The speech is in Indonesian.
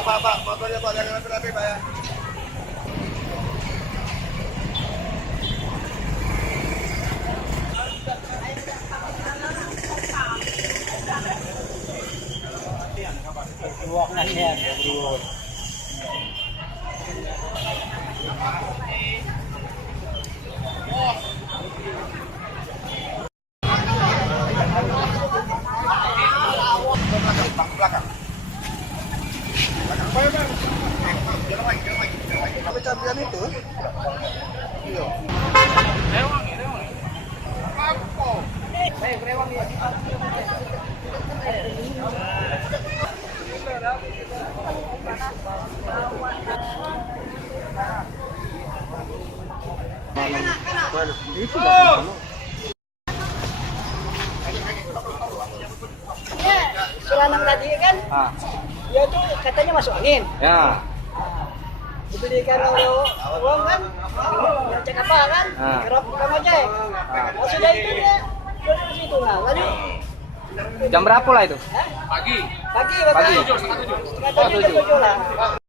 Pak, motornya Pak, jangan rapi-rapi Pak ya. Belakang. Cabai itu. Iya. Selanang tadi kan, dia tuh katanya masuk angin. Ya. Dibelikan oleh uang kan, cek apa kan, kerap bukan ojek. Maksudnya itu dia dari situ lah. Lalu Jam berapa lah itu? pagi, Pagi. setengah 7 lah.